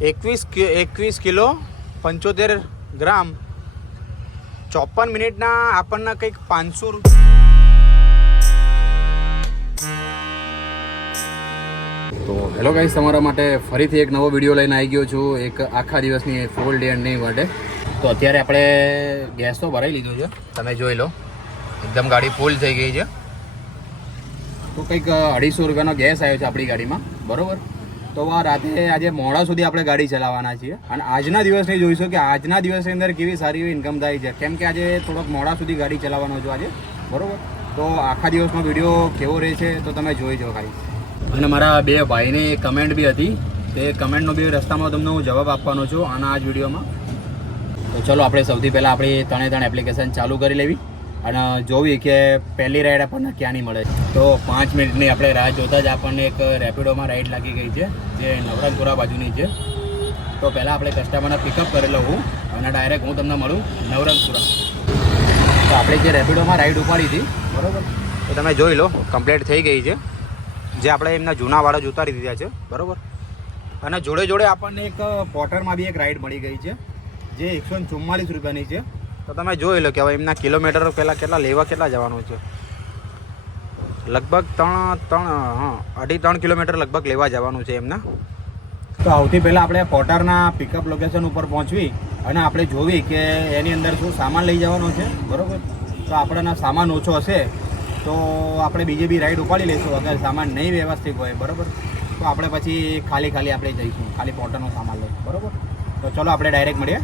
એકવીસ એકવીસ કિલો પંચોતેર ગ્રામ. ચોપન મિનિટના આપણને કંઈક પાંચસો તો હેલો ગાઈસ તમારા માટે ફરીથી એક નવો વીડિયો લઈને આવી ગયો છું. એક આખા દિવસની ફૂલ ડે નહીં માટે તો અત્યારે આપણે ગેસ તો ભરાઈ લીધો છે. તમે જોઈ લો, એકદમ ગાડી ફૂલ થઈ ગઈ છે. તો કંઈક અઢીસો રૂપિયાનો ગેસ આવ્યો છે આપણી ગાડીમાં. બરોબર? તો આ રાતે આજે મોડા સુધી આપણે ગાડી ચલાવવાના છીએ. અને આજના દિવસની જોઈશું કે આજના દિવસની અંદર કેવી સારી ઇન્કમ થાય છે. કેમ કે આજે થોડોક મોડા સુધી ગાડી ચલાવવાનો છું આજે. બરોબર? તો આખા દિવસનો વીડિયો કેવો રહે છે તો તમે જોઈ જો ખાઈ અને મારા બે ભાઈની કમેન્ટ બી હતી. તે કમેન્ટનો બી રસ્તામાં તમને હું જવાબ આપવાનો છું આના આ જ વિડીયોમાં. તો ચલો આપણે સૌથી પહેલાં આપણી ત્રણે ત્રણ એપ્લિકેશન ચાલુ કરી લેવી. અને જોવી કે પહેલી રાઈડ આપણને ક્યાંની મળે. તો પાંચ મિનિટની આપણે રાહ જોતા જ આપણને એક રેપિડોમાં રાઈડ લાગી ગઈ છે, જે નવરંગપુરા બાજુની છે. તો પહેલાં આપણે કસ્ટમરને પિકઅપ કરેલો હું અને ડાયરેક્ટ હું તમને મળું નવરંગપુરા. તો આપણે જે રેપિડોમાં રાઈડ ઉપાડી હતી, બરાબર? તો તમે જોઈ લો કમ્પ્લીટ થઈ ગઈ છે. જે આપણે એમના જૂનાવાળા જ ઉતારી દીધા છે, બરાબર? અને જોડે જોડે આપણને એક પોટરમાં બી એક રાઈડ મળી ગઈ છે, જે એકસો ચુમ્માલીસ રૂપિયાની છે. તો તમે જોઈ લો કે હવે એમના કિલોમીટર પહેલાં કેટલા, લેવા કેટલા જવાનું છે. લગભગ ત્રણ ત્રણ, હા, અઢી, ત્રણ કિલોમીટર લગભગ લેવા જવાનું છે એમના. તો સૌથી પહેલાં આપણે પોટરના પિકઅપ લોકેશન ઉપર પહોંચવી અને આપણે જોવી કે એની અંદર શું સામાન લઈ જવાનો છે, બરાબર? તો આપણને સામાન ઓછો હશે, તો આપણે બીજી બી રાઈડ ઉપાડી લઈશું, અગર સામાન નહીં વ્યવસ્થિત હોય, બરાબર? તો આપણે પછી ખાલી ખાલી આપણે જઈશું, ખાલી પોટરનો સામાન લઈ બરાબર? તો ચલો આપણે ડાયરેક્ટ મળીએ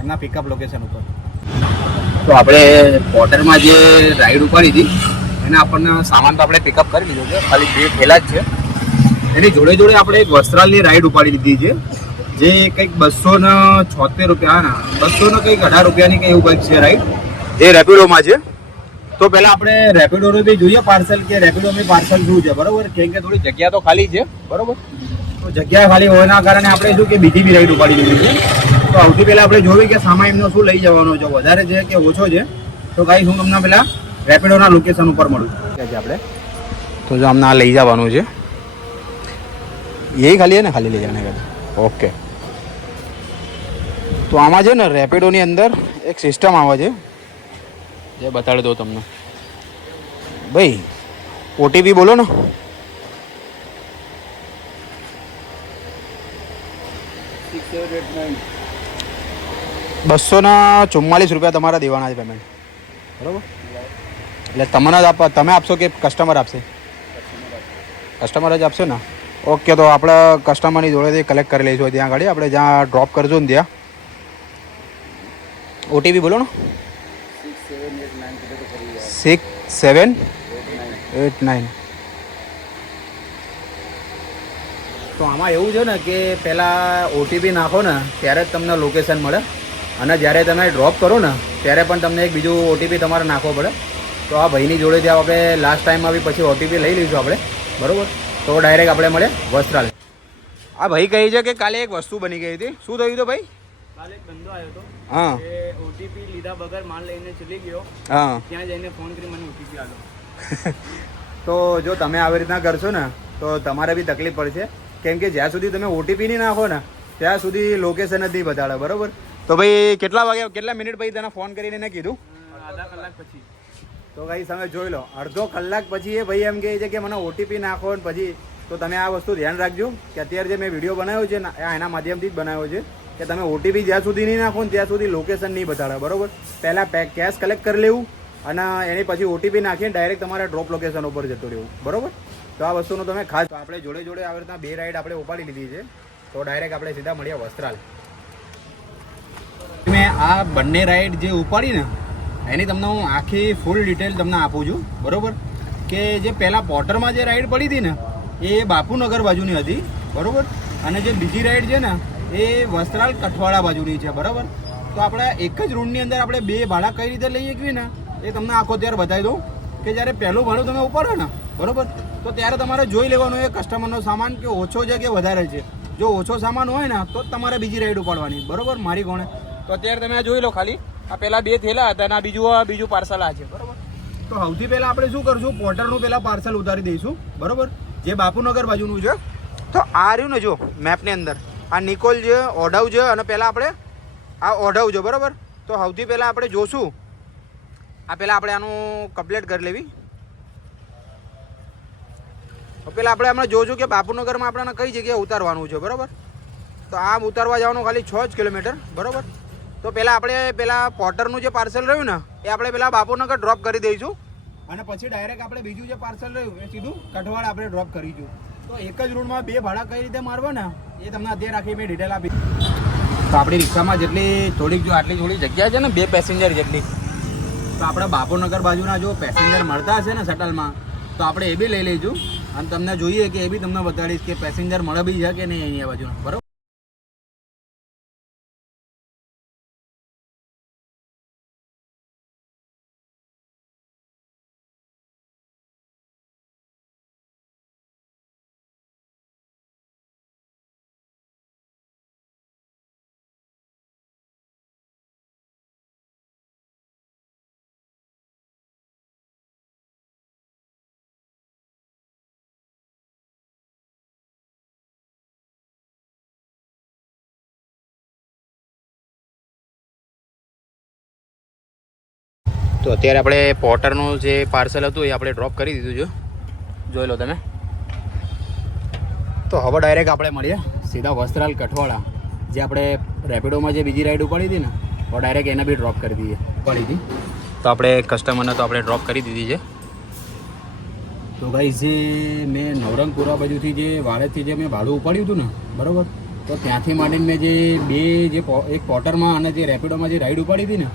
એમના પિકઅપ લોકેશન ઉપર. તો આપણે પોટરમાં જે રાઈડ ઉપાડી હતી એને આપણને સામાન તો આપણે પિકઅપ કરી લીધો છે. ખાલી બે થેલા જ છે. એની જોડે જોડે આપણે એક વસ્ત્રાલની રાઈડ ઉપાડી લીધી છે જે કંઈક બસો ને છોતેર રૂપિયા ના બસો ને કંઈક અઢાર રૂપિયાની કંઈ એવું કંઈક છે રાઈડ જે રેપિડોમાં છે? તો પહેલા આપણે રેપિડોનું બી જોઈએ પાર્સલ કે રેપિડોની પાર્સલ શું છે બરોબર? કેમ કે થોડી જગ્યા તો ખાલી છે બરોબર? તો જગ્યા ખાલી હોવાના કારણે આપણે શું કે બીજી બી રાઈડ ઉપાડી લીધી છે. તો સૌથી પહેલાં આપણે જોયું કે સામા એમનો શું લઈ જવાનો છે વધારે છે કે ઓછો છે? તો ગાઈસ હું તમને પહેલા રેપિડોના લોકેશન ઉપર મળું છે. આપણે? તો જો અમને આ લઈ જવાનું છે. એ ખાલી છે ને? ખાલી લઈ જવાને ઓકે. તો આમાં છે ને રેપિડોની અંદર એક સિસ્ટમ આવે છે. જે બતાડી દઉં તમને. ભાઈ ઓટીપી બોલો ને. બસો ના ચુમ્માલીસ રૂપિયા તમારા દેવાના છે પેમેન્ટ બરાબર? એટલે તમને જ આપ તમે આપશો કે કસ્ટમર આપશે? કસ્ટમર જ આપશે ને? ઓકે તો આપણે કસ્ટમરની જોડેથી કલેક્ટ કરી લઈશું ત્યાં આગળ આપણે જ્યાં ડ્રોપ કરજો ને ત્યાં. ઓટીપી બોલો ને. સિક્સ સેવન એટ નાઇન તો આમાં એવું છે ને કે પહેલાં ઓટીપી નાખો ને, ત્યારે જ તમને લોકેશન મળે. અને જ્યારે તમે ડ્રોપ કરો ને ત્યારે પણ તમને એક બીજું ઓટીપી તમારે નાખવો પડે. તો આ ભાઈની જોડેથી આપણે લાસ્ટ ટાઈમમાં બી પછી ઓટીપી લઈ લઈશું આપણે. બરોબર? તો ડાયરેક્ટ આપણે મળે વસ્ત્રાલ આ ભાઈ કહે છે કે કાલે એક વસ્તુ બની ગઈ હતી. શું થયું હતું ભાઈ? કાલે એક ધંધો આવ્યો હતો. હા. ઓટીપી લીધા વગર માલ લઈને ચલી ગયો. હા. ત્યાં જઈને ફોન કરી મને ઓટીપી આવ્યો તો જો તમે આવી રીતના કરશો ને તો તમારે બી તકલીફ પડશે. કેમ કે જ્યાં સુધી તમે ઓટીપી નહીં નાખો ને ત્યાં સુધી લોકેશન જ નહીં બતાડે. બરોબર? તો ભાઈ કેટલા વાગે કેટલા મિનિટ પછી તને ફોન કરીને એને કીધું? આધા કલાક પછી. તો ભાઈ તમે જોઈ લો અડધો કલાક પછી એ ભાઈ એમ કહે છે કે મને ઓટીપી નાખો ને પછી તો તમે આ વસ્તુ ધ્યાન રાખજો કે અત્યારે જે મેં વીડિયો બનાવ્યો છે એના માધ્યમથી જ બનાવ્યો છે કે તમે ઓટીપી જ્યાં સુધી નહીં નાખો ને ત્યાં સુધી લોકેશન નહીં બતાડે બરોબર? પહેલાં કેશ કલેક્ટ કરી લેવું અને એની પછી ઓટીપી નાખીને ડાયરેક્ટ તમારે ડ્રોપ લોકેશન ઉપર જતું રહેવું બરોબર? તો આ વસ્તુનો તમે ખાસ આપણે જોડે જોડે આવી રીતના બે રાઈડ આપણે ઉપાડી લીધી છે તો ડાયરેક્ટ આપણે સીધા મળ્યા વસ્ત્રાલ. આ બંને રાઈડ જે ઉપાડી ને એની તમને હું આખી ફૂલ ડિટેલ તમને આપું છું. બરાબર? કે જે પહેલાં પોટરમાં જે રાઈડ પડી હતી ને, એ બાપુનગર બાજુની હતી. બરાબર? અને જે બીજી રાઈડ છે ને, એ વસ્ત્રાલ કઠવાડા બાજુની છે. બરાબર? તો આપણે એક જ રૂમની અંદર આપણે બે ભાડા કઈ રીતે લઈ શકીએ ને, એ તમને આખો ત્યારે બતાવી દઉં. કે જ્યારે પહેલું ભાડું તમે ઉપાડો ને, બરાબર? તો ત્યારે તમારે જોઈ લેવાનું એ કસ્ટમરનો સામાન કે ઓછો છે કે વધારે છે. જો ઓછો સામાન હોય ને, તો તમારે બીજી રાઈડ ઉપાડવાની. બરાબર? મારી કોણે તો અત્યારે તમે આ જોઈ લો ખાલી. આ પેલા બે થેલા હતા અને આ બીજું બીજું પાર્સલ આ છે, બરોબર? તો સૌથી પહેલા આપણે શું કરશું? પોર્ટરનું પેલા પાર્સલ ઉતારી દઈશું, બરોબર? જે બાપુનગર બાજુનું છે. તો આ રહ્યું ને જો મેપની અંદર. આ નિકોલ છે, ઓઢવ છે અને પહેલાં આપણે આ ઓઢવ છે, બરાબર? તો સૌથી પહેલાં આપણે જોશું. આ પહેલાં આપણે આનું કમ્પ્લેટ કરી લેવી. તો પહેલાં આપણે હમણાં જોશું કે બાપુનગરમાં આપણને કઈ જગ્યાએ ઉતારવાનું છે, બરાબર? તો આમ ઉતારવા જવાનું ખાલી છ જ કિલોમીટર, બરાબર? તો પહેલાં આપણે પહેલાં પોટરનું જે પાર્સલ રહ્યું ને એ આપણે પેલા બાપુનગર ડ્રોપ કરી દઈશું. અને પછી ડાયરેક્ટ આપણે બીજું જે પાર્સલ રહ્યું એ સીધું કઠવાડ આપણે ડ્રોપ કરીશું તો એક જ રૂમમાં બે ભાડા કઈ રીતે મારવા ને એ તમને અત્યારે આખી મેં ડિટેલ આપી. તો આપણી રિક્ષામાં જેટલી થોડીક જો આટલી થોડી જગ્યા છે ને બે પેસેન્જર જેટલી. તો આપણે બાપુનગર બાજુના જો પેસેન્જર મળતા હશે ને શટલમાં તો આપણે એ બી લઈ લઈશું. અને તમને જોઈએ કે એ બી તમને બતાડીશ કે પેસેન્જર મળે બી છે કે નહીં અહીંયા બાજુના. બરોબર? તો અત્યારે આપણે પોટરનું જે પાર્સલ હતું એ આપણે ડ્રોપ કરી દીધું છે. જોઈ લો તમે. તો હવે ડાયરેક્ટ આપણે મળીએ સીધા વસ્ત્રાલ કઠવાળા જે આપણે રેપિડોમાં જે બીજી રાઈડ ઉપાડી હતી ને તો ડાયરેક્ટ એને બી ડ્રોપ કરી દીધી ઉપાડી હતી. તો આપણે કસ્ટમરને તો આપણે ડ્રોપ કરી દીધી છે. તો ભાઈ જે મેં નવરંગપુરા બાજુથી જે વાડેથી જે મેં ભાડું ઉપાડ્યું હતું ને, બરાબર? તો ત્યાંથી માંડીને મેં જે બે, જે એક પોટરમાં અને જે રેપિડોમાં જે રાઈડ ઉપાડી હતી ને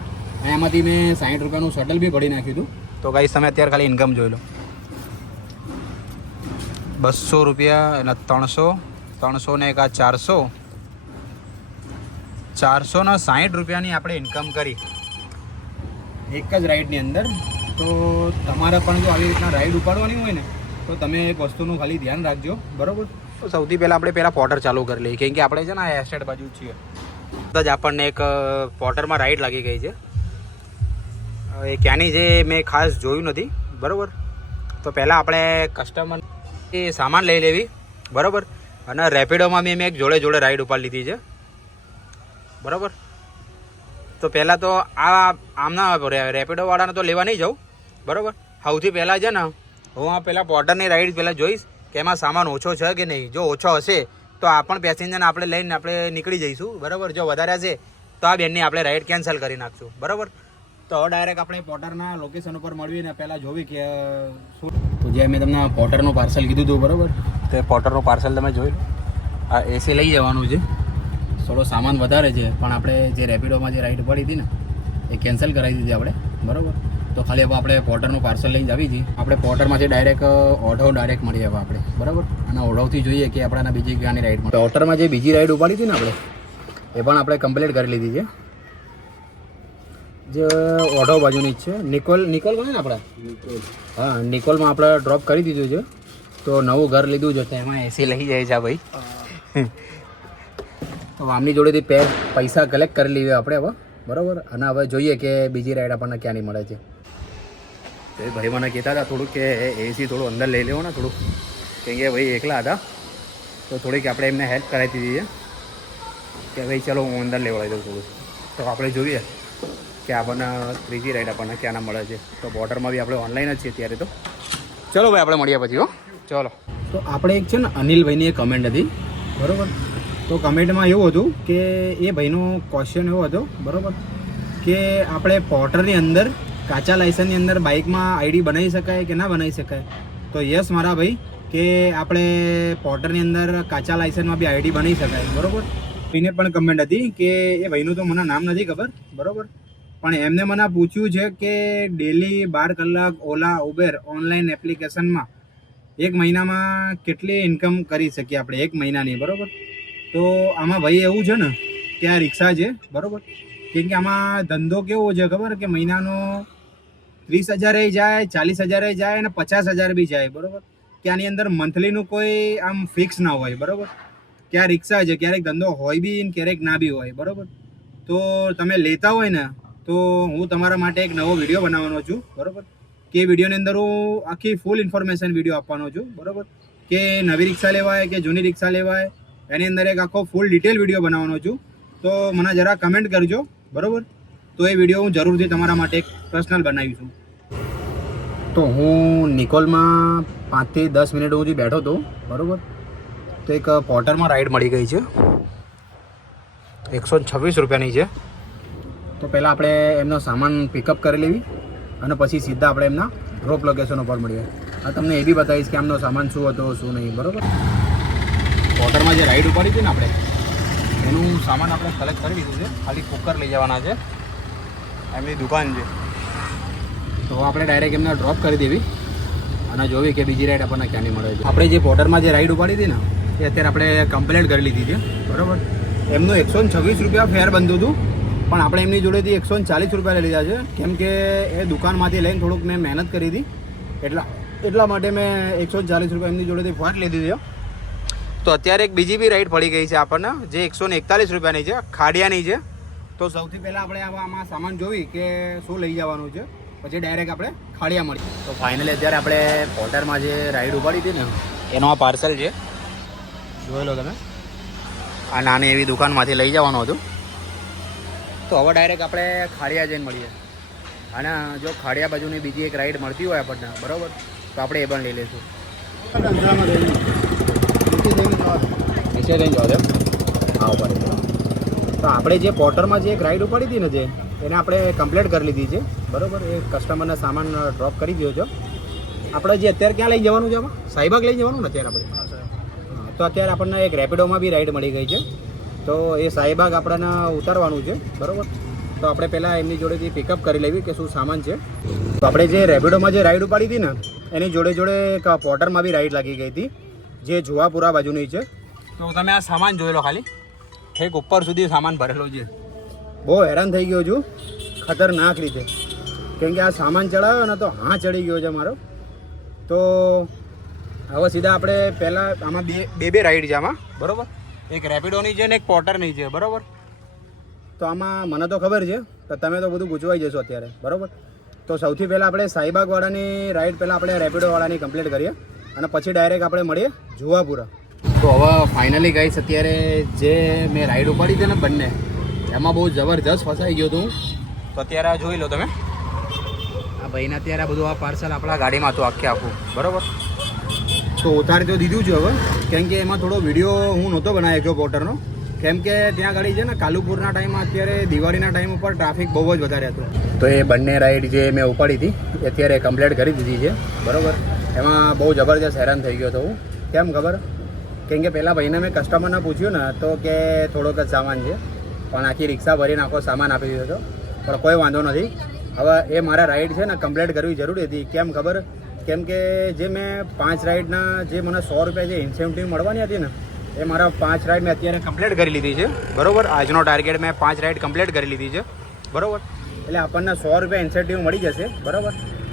એમાંથી મેં સાઠ રૂપિયાનું શટલ બી ભરી નાખ્યું હતું. તો ગાઈસ તમે અત્યારે ખાલી ઇન્કમ જોઈ લો. બસો રૂપિયા અને ત્રણસો ત્રણસો ને એક આ ચારસો. ચારસો ને સાઠ રૂપિયાની આપણે ઇન્કમ કરી. એક જ રાઈડની અંદર. તો તમારે પણ જો આવી રીતના રાઈડ ઉપાડવાની હોય ને તો તમે એક વસ્તુનું ખાલી ધ્યાન રાખજો. બરાબર? તો સૌથી પહેલાં આપણે પહેલાં પોટર ચાલુ કરી લઈએ. કેમ કે આપણે છે ને આ એસ્ટેટ બાજુ છીએ. બધા જ આપણને એક પોટરમાં રાઈડ લાગી ગઈ છે. એ ક્યાંની જે મેં ખાસ જોયું નથી, બરાબર? તો પહેલાં આપણે કસ્ટમર એ સામાન લઈ લેવી, બરાબર? અને રેપિડોમાં મેં એક જોડે જોડે રાઈડ ઉપાડી લીધી છે, બરાબર? તો પહેલાં તો આ આમના રેપિડોવાળાને તો લેવા નહીં જાઉં, બરાબર? સૌથી પહેલાં છે ને, હું આ પહેલાં બોર્ડરની રાઈડ પહેલાં જોઈશ કે એમાં સામાન ઓછો છે કે નહીં. જો ઓછો હશે, તો આ પણ પેસેન્જરને આપણે લઈને આપણે નીકળી જઈશું, બરાબર? જો વધારે હશે, તો આ બેનની આપણે રાઈડ કેન્સલ કરી નાખશું, બરાબર? તો હવે ડાયરેક્ટ આપણે પોટરના લોકેશન ઉપર મળવીને પહેલાં જોવી કે શું? તો જે મેં તમને પોટરનું પાર્સલ કીધું હતું બરાબર? તો પોટરનું પાર્સલ તમે જોઈ આ એસી લઈ જવાનું છે. થોડો સામાન વધારે છે પણ આપણે જે રેપિડોમાં જે રાઈડ પડી હતી ને એ કેન્સલ કરાવી દીધી આપણે બરાબર? તો ખાલી હવે આપણે પોટરનું પાર્સલ લઈને આવી છીએ આપણે પોટરમાંથી ડાયરેક્ટ ઓઢવ ડાયરેક્ટ મળી હવે આપણે બરાબર? અને ઓઢવથી જોઈએ કે આપણાના બીજી ક્યાંની રાઈડ મળે પોર્ટરમાં જે બીજી રાઈડ ઉપાડી હતી ને આપણે એ પણ આપણે કમ્પ્લીટ કરી લીધી છે. જે ઓઢવ બાજુની જ છે. નિકોલ નિકોલ ગણે ને આપણે? હા નિકોલમાં આપણે ડ્રોપ કરી દીધું છે. તો નવું ઘર લીધું છે તો એમાં એસી લઈ જાય છે ભાઈ. તો આમની જોડેથી પે પૈસા કલેક્ટ કરી લઈએ આપણે હવે. બરાબર? અને હવે જોઈએ કે બીજી રાઈડ આપણને ક્યાંની મળે છે. તો એ ભાઈ મને કહેતા હતા થોડુંક કે એસી થોડું અંદર લઈ લેવો ને થોડુંક. કેમ કે ભાઈ એકલા હતા. તો થોડીક આપણે એમને હેલ્પ કરાવી દીધી છે. કે ભાઈ ચલો હું અંદર લેવડાવી દઉં થોડું તો આપણે જોઈએ. કે આપણને ત્રીજી રાઈડ આપણને ક્યાંના મળે છે. તો બોર્ડરમાં બી આપણે ઓનલાઈન જ છીએ ત્યારે તો. ચલો ભાઈ આપણે મળીએ પછી હો. ચલો. તો આપણે એક છે ને અનિલભાઈની એક કમેન્ટ હતી. બરાબર? તો કમેન્ટમાં એવું હતું કે એ ભાઈનો ક્વેશ્ચન એવો હતો બરાબર? કે આપણે પોર્ટરની અંદર કાચા લાયસન્સની અંદર બાઇકમાં આઈડી બનાવી શકાય કે ના બનાવી શકાય? તો યસ મારા ભાઈ કે આપણે પોર્ટરની અંદર કાચા લાયસન્સમાં બી આઈડી બનાવી શકાય બરાબર? એને પણ કમેન્ટ હતી કે એ ભાઈનું તો મને નામ નથી ખબર બરાબર? પણ એમને મને પૂછ્યું છે કે ડેલી બાર કલાક ઓલા ઉબેર ઓનલાઈન એપ્લિકેશનમાં એક મહિનામાં કેટલી ઇન્કમ કરી શકીએ આપણે? એક મહિનાની, બરાબર? તો આમાં ભાઈ એવું છે ને કે આ રિક્ષા છે, બરાબર? કેમ કે આમાં ધંધો કેવો છે ખબર? કે મહિનાનો ત્રીસ હજારે જાય, ચાલીસ હજારે જાય અને પચાસ હજાર બી જાય, બરાબર? કે આની અંદર મંથલીનું કોઈ આમ ફિક્સ ના હોય, બરાબર? ક્યાં રિક્ષા છે, ક્યારેક ધંધો હોય બી ક્યારેક ના બી હોય, બરાબર? તો તમે લેતા હોય ને તો હું તમારા માટે એક નવો વીડિયો બનાવવાનો છું, બરાબર? કે વિડીયોની અંદર હું આખી ફૂલ ઇન્ફોર્મેશન વીડિયો આપવાનો છું, બરાબર? કે નવી રિક્ષા લેવાય, કે જૂની રિક્ષા લેવાય, એની અંદર એક આખો ફૂલ ડિટેલ વીડિયો બનાવવાનો છું. તો મને જરા કમેન્ટ કરજો, બરાબર? તો એ વીડિયો હું જરૂરથી તમારા માટે એક પર્સનલ બનાવી છું. તો હું નિકોલમાં પાંચથી દસ મિનિટ સુધી બેઠો હતો, બરાબર? તો એક પોર્ટરમાં રાઈડ મળી ગઈ છે. એકસો છવ્વીસ રૂપિયાની છે. તો પહેલાં આપણે એમનો સામાન પિકઅપ કરી લેવી અને પછી સીધા આપણે એમના ડ્રોપ લોકેશન ઉપર મળીએ. આ તમને એ બી બતાવીશ કે આમનો સામાન શું હતો, શું નહીં, બરાબર? વોટરમાં જે રાઈડ ઉપાડી હતી ને આપણે, એનું સામાન આપણે કલેક્ટ કરી લીધું છે. ખાલી કુકર લઈ જવાના છે. એમની દુકાન છે. તો આપણે ડાયરેક્ટ એમને ડ્રોપ કરી દેવી અને જોવી કે બીજી રાઈડ આપણને ક્યાંની મળે છે. આપણે જે બોર્ડરમાં જે રાઈડ ઉપાડી હતી ને, એ અત્યારે આપણે કમ્પ્લેન્ટ કરી લીધી છે. બરાબર? એમનું એકસો છવ્વીસ રૂપિયા ફેર બનતું હતું. પણ આપણે એમની જોડેથી એકસો ને ચાલીસ રૂપિયા લઈ લીધા છે. કેમ કે એ દુકાનમાંથી લઈને થોડુંક મેં મહેનત કરી હતી. એટલા એટલા માટે મેં એકસો ચાલીસ રૂપિયા એમની જોડેથી ફાટ લીધી છે તો અત્યારે એક બીજી બી રાઈડ પડી ગઈ છે આપણને જે એકસો ને એકતાલીસ રૂપિયાની છે ખાડિયાની છે. તો સૌથી પહેલાં આપણે આવા આમાં સામાન જોઈ કે શું લઈ જવાનું છે. પછી ડાયરેક્ટ આપણે ખાડિયા મળી તો ફાઇનલી અત્યારે આપણે પોટરમાં જે રાઈડ ઉપાડી હતી ને એનો આ પાર્સલ છે. જોઈ લો તમે. આ નાની એવી દુકાનમાંથી લઈ જવાનું હતું. તો હવે ડાયરેક્ટ આપણે ખાડિયા જઈને મળીએ. અને જો ખાડિયા બાજુની બીજી એક રાઈડ મળતી હોય આપણને બરાબર? તો આપણે એ પણ લઈ લઈશું. નીચે જઈને હા ઉપર. તો આપણે જે પોર્ટરમાં જે એક રાઈડ ઉપાડી હતી ને જે એને આપણે કમ્પ્લીટ કરી લીધી છે. બરાબર? એ કસ્ટમરને સામાન ડ્રોપ કરી દીધો છો. આપણે જે અત્યારે ક્યાં લઈ જવાનું છે આમાં? સાઈબાગ લઈ જવાનું ને અત્યારે આપણે? હા, તો અત્યારે આપણને એક રેપિડોમાં બી રાઈડ મળી ગઈ છે. તો એ શાહીબાગ આપણને ઉતારવાનું છે બરાબર? તો આપણે પહેલાં એમની જોડેથી પિકઅપ કરી લેવી કે શું સામાન છે. તો આપણે જે રેપિડોમાં જે રાઈડ ઉપાડી હતી ને એની જોડે જોડે એક પોર્ટરમાં બી રાઈડ લાગી ગઈ હતી જે જુવાપુરા બાજુની છે. તો તમે આ સામાન જોઈ લો ખાલી. ઠેક ઉપર સુધી સામાન ભરેલો છે. બહુ હેરાન થઈ ગયો છું ખતરનાક રીતે. કેમ કે આ સામાન ચડાવ્યો ને તો હા ચડી ગયો છે મારો. તો હવે સીધા આપણે પહેલાં આમાં બે બે બે રાઈડ છે આમાં બરોબર? એક રેપિડોની છે ને એક પોર્ટરની છે બરાબર? તો આમાં મને તો ખબર છે તો તમે તો બધું ગૂંચવાઈ જશો અત્યારે બરાબર? તો સૌથી પહેલાં આપણે સાઈબાગવાળાની રાઈડ પહેલાં આપણે રેપિડોવાળાની કમ્પ્લીટ કરીએ અને પછી ડાયરેક્ટ આપણે મળીએ જુવાપુરા. તો હવે ફાઇનલી ગાઈસ અત્યારે જે મેં રાઈડ ઉપાડી હતી ને બંને એમાં બહુ જબરજસ્ત ફસાઈ ગયો હતું તો અત્યારે આ જોઈ લો તમે. આ ભાઈને અત્યારે આ બધું આ પાર્સલ આપણા ગાડીમાં હતું આખે આખું બરોબર? તો ઉતારી તો દીધું છે હવે. કેમ કે એમાં થોડો વીડિયો હું નહોતો બનાવી શક્યો પોર્ટરનો કેમ કે ત્યાં ગાડી છે ને, કાલુપુરના ટાઈમમાં અત્યારે દિવાળીના ટાઈમ ઉપર ટ્રાફિક બહુ જ વધારે હતો. તો એ બંને રાઈડ જે મેં ઉપાડી હતી અત્યારે કમ્પ્લીટ કરી દીધી છે. બરોબર? એમાં બહુ જબરજસ્ત હેરાન થઈ ગયો હતો હું. કેમ ખબર? કેમ કે પહેલાં ભાઈને મેં કસ્ટમરને પૂછ્યું ને, તો કે થોડોક જ સામાન છે. પણ આખી રિક્ષા ભરીને આખો સામાન આપી દીધો હતો. પણ કોઈ વાંધો નથી. હવે એ મારા રાઈડ છે ને કમ્પ્લીટ કરવી જરૂરી હતી. કેમ ખબર? કેમ કે જે મેં પાંચ રાઈડના જે મને સો રૂપિયા જે ઇન્સેન્ટિવ મળવાની હતી ને, એ મારા પાંચ રાઈડ મેં અત્યારે કમ્પ્લીટ કરી લીધી છે. બરોબર? આજનો ટાર્ગેટ મેં પાંચ રાઈડ કમ્પ્લીટ કરી લીધી છે. બરાબર? એટલે આપણને સો રૂપિયા ઇન્સેન્ટિવ મળી જશે. બરાબર?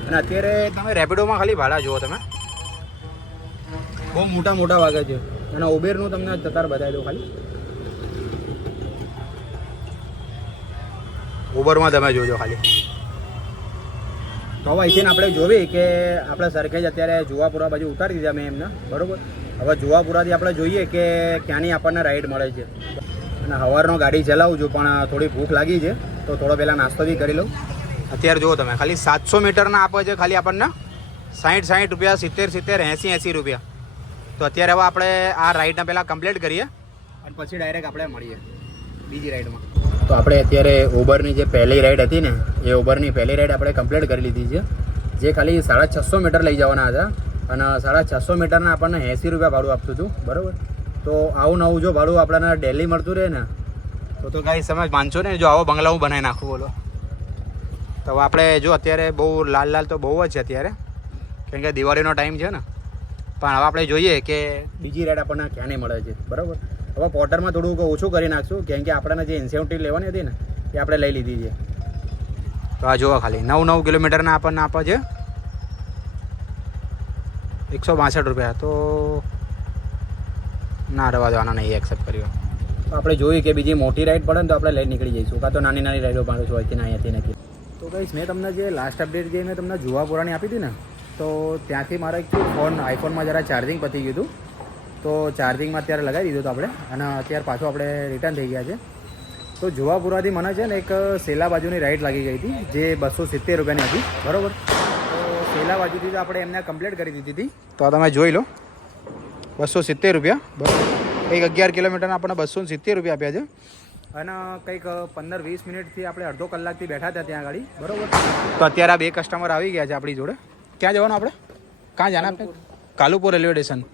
અને અત્યારે તમે રેપિડોમાં ખાલી ભાડા જુઓ તમે. બહુ મોટા મોટા વાગે છે. અને ઉબેરનું તમને તતાર બતાવી દઉં ખાલી. ઉબરમાં તમે જોજો ખાલી. તો હવે અહીંથી આપણે જોવી કે આપણે સરખેજ અત્યારે જુવાપુરા બાજુ ઉતારી દીધા મેં એમને, બરોબર? હવે જુવાપુરાથી આપણે જોઈએ કે ક્યાંની આપણને રાઈડ મળે છે. અને સવારનો ગાડી ચલાવું છું, પણ થોડી ભૂખ લાગી છે, તો થોડો પહેલાં નાસ્તો બી કરી લઉં. અત્યારે જુઓ તમે, ખાલી સાતસો મીટરના આપે છે ખાલી આપણને સાઠ સાઠ રૂપિયા, સિત્તેર સિત્તેર, એંસી એંસી રૂપિયા. તો અત્યારે હવે આપણે આ રાઈડને પહેલાં કમ્પ્લીટ કરીએ, અને પછી ડાયરેક્ટ આપણે મળીએ, બીજી રાઈડમાં તો આપણે અત્યારે ઉબરની જે પહેલી રાઈડ હતી ને, એ ઉબરની પહેલી રાઈડ આપણે કમ્પ્લીટ કરી લીધી છે. જે ખાલી સાડા છસો મીટર લઈ જવાના હતા અને સાડા છસો મીટરના આપણને એંસી રૂપિયા ભાડું આપતું હતું, બરાબર? તો આવું નવું જો ભાડું આપણને ડેલી મળતું રહે ને, તો તો કાંઈ સમજ માનશો ને, જો આવો બંગલા હું બનાવી નાખું, બોલો. તો આપણે જો અત્યારે બહુ લાલ લાલ તો બહુ જ છે અત્યારે, કેમ કે દિવાળીનો ટાઈમ છે ને. પણ હવે આપણે જોઈએ કે બીજી રાઈડ આપણને ક્યાંની મળે છે, બરાબર? હવે પોર્ટરમાં થોડુંક ઓછું કરી નાખશું કેમ કે આપણને જે ઇન્સેન્ટિવ લેવાની હતી ને એ આપણે લઈ લીધી છે. તો આ જોવા ખાલી નવ નવ કિલોમીટરના આપણને આપે છે? એકસો બાસઠ રૂપિયા તો ના રવા દો આના નહીં એક્સેપ્ટ કર્યો. તો આપણે જોઈએ કે બીજી મોટી રાઈડ પડે ને તો આપણે લઈ નીકળી જઈશું કાં તો નાની નાની રાઈડો પાડું છું અહીંથી ના અહીંયાથી નથી તો કહીશ મેં તમને જે લાસ્ટ અપડેટ જે મેં તમને જુવાપુરાની આપી હતી ને તો ત્યાંથી મારે એક ફોન આઈફોનમાં જરા ચાર્જિંગ પતી ગયું હતું. તો ચાર્જિંગમાં અત્યારે લગાવી દીધો તો આપણે. અને અત્યારે પાછો આપણે રિટર્ન થઈ ગયા છે. તો જોવાપુરાથી મને છે ને એક સેલા બાજુની રાઈડ લાગી ગઈ હતી જે બસો સિત્તેર રૂપિયાની હતી. બરાબર? તો સેલા બાજુથી તો આપણે એમને કમ્પ્લીટ કરી દીધી હતી. તો તમે જોઈ લો. બસો સિત્તેર રૂપિયા. બરાબર? એક અગિયાર કિલોમીટરના આપણને બસો સિત્તેર રૂપિયા આપ્યા છે. અને કંઈક પંદર વીસ મિનિટથી આપણે અડધો કલાકથી બેઠા હતા ત્યાં આગળ બરાબર? તો અત્યારે આ બે કસ્ટમર આવી ગયા છે આપણી જોડે. ક્યાં જવાનું આપણે? ક્યાં જવાના આપણે? કાલુપુર. રેલવે સ્ટેશન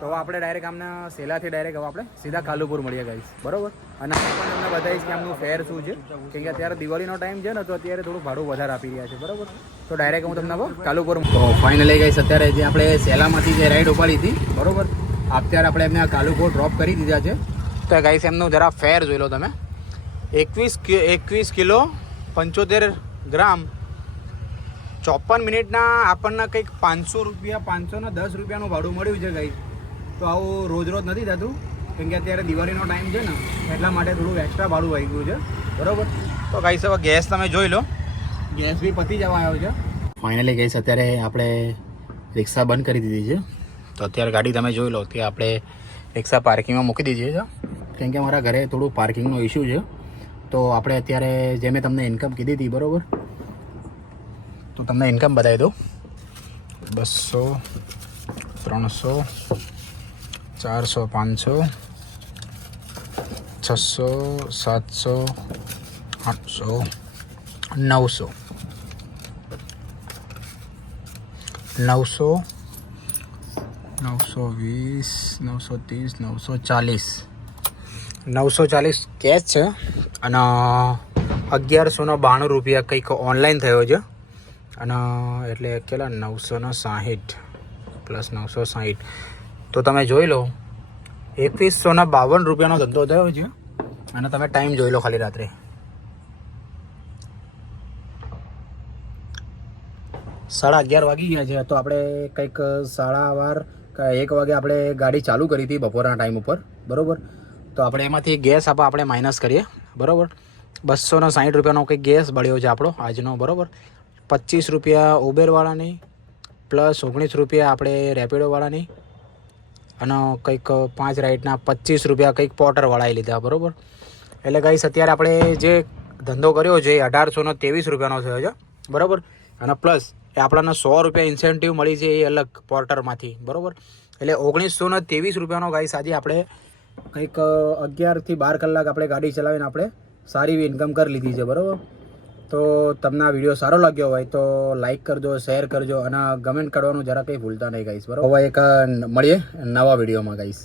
તો આપણે ડાયરેક્ટ આમને સેલાથી ડાયરેક્ટ હવે આપણે સીધા કાલુપુર મળીએ ગાઈસ બરોબર? અને આપણે પણ તમને બતાવીશ કે આમનું ફેર શું છે. કેમ કે અત્યારે દિવાળીનો ટાઈમ છે ને, તો અત્યારે થોડું ભાડું વધારે આપી રહ્યા છે, બરોબર? તો ડાયરેક્ટ હું તમને કાલુપુર તો ફાઇનલી ગઈશ અત્યારે જે આપણે સેલામાંથી જે રાઈડ ઉપાડી હતી, બરોબર? અત્યારે આપણે એમને કાલુપુર ડ્રોપ કરી દીધા છે. તો ગાઈસ એમનું જરા ફેર જોઈ લો તમે. એકવીસ એકવીસ કિલો પંચોતેર ગ્રામ. ચોપન મિનિટના આપણને કંઈક પાંચસો રૂપિયા પાંચસો ને દસ રૂપિયાનું ભાડું મળ્યું છે ગાઈસ તો આવું રોજ રોજ નથી થતું, કેમ કે અત્યારે દિવાળીનો ટાઈમ છે ને, એટલા માટે થોડું એક્સ્ટ્રા ભાડું આવી ગયું છે. બરોબર? તો ગાઈસ હવે ગેસ તમે જોઈ લો. ગેસ બી પતી જવા આવ્યો છે. ફાઇનલી ગેસ અત્યારે આપણે રિક્ષા બંધ કરી દીધી છે. તો અત્યારે ગાડી તમે જોઈ લો કે આપણે રિક્ષા પાર્કિંગમાં મૂકી દીધી છે. કેમ કે અમારા ઘરે થોડું પાર્કિંગનો ઇશ્યુ છે. તો આપણે અત્યારે જે મેં તમને ઇન્કમ કીધી હતી, બરાબર? તો તમને ઇન્કમ બતાવી દઉં. બસો, ત્રણસો ચારસો, પાંચસો, છસો, સાતસો, આઠસો, નવસો. નવસો નવસો વીસ, નવસો ત્રીસ, નવસો ચાલીસ. નવસો ચાલીસ કેચ છે અને અગિયારસોનો બાણું રૂપિયા કંઈક ઓનલાઈન થયો છે. અને એટલે કેટલા? નવસો ને સાહીઠ, પ્લસ નવસો સાહીઠ. તો તમે જોઈ લો. એકવીસોના બાવન રૂપિયાનો ધંધો થયો છે. અને તમે ટાઈમ જોઈ લો ખાલી રાત્રે. સાડા અગિયાર વાગી ગયા છે. તો આપણે કંઈક સાડા વાર એક વાગે આપણે ગાડી ચાલુ કરી હતી બપોરના ટાઈમ ઉપર. બરાબર? તો આપણે એમાંથી ગેસ આપણે આપણે માઇનસ કરીએ. બરાબર? બસોને સાઠ રૂપિયાનો કંઈક ગેસ બળ્યો છે આપણો આજનો. બરાબર? પચીસ રૂપિયા ઉબેરવાળાની, પ્લસ ઓગણીસ રૂપિયા આપણે રેપિડોવાળાની અને કંઈક પાંચ રાઈડના પચીસ રૂપિયા કંઈક પોર્ટરવાળાએ લીધા, બરાબર? એટલે ગાઈસ અત્યારે આપણે જે ધંધો કર્યો છે એ અઢારસોનો ત્રેવીસ રૂપિયાનો થયો છે, બરાબર? અને પ્લસ એ આપણને સો રૂપિયા ઇન્સેન્ટિવ મળી છે એ અલગ પોર્ટરમાંથી બરાબર? એટલે ઓગણીસસોને ત્રેવીસ રૂપિયાનો ગાઈસ આજે આપણે કંઈક અગિયારથી બાર કલાક આપણે ગાડી ચલાવીને આપણે સારી એવી ઇન્કમ કરી લીધી છે, બરોબર? તો તમને આ વીડિયો સારો લાગ્યો હોય તો લાઈક કરજો શેર કરજો અને કમેન્ટ કરવાનું જરા કંઈ ભૂલતા નહીં ગાઈશ બરાબર? હવે એક મળીએ નવા વિડીયોમાં ગાઈસ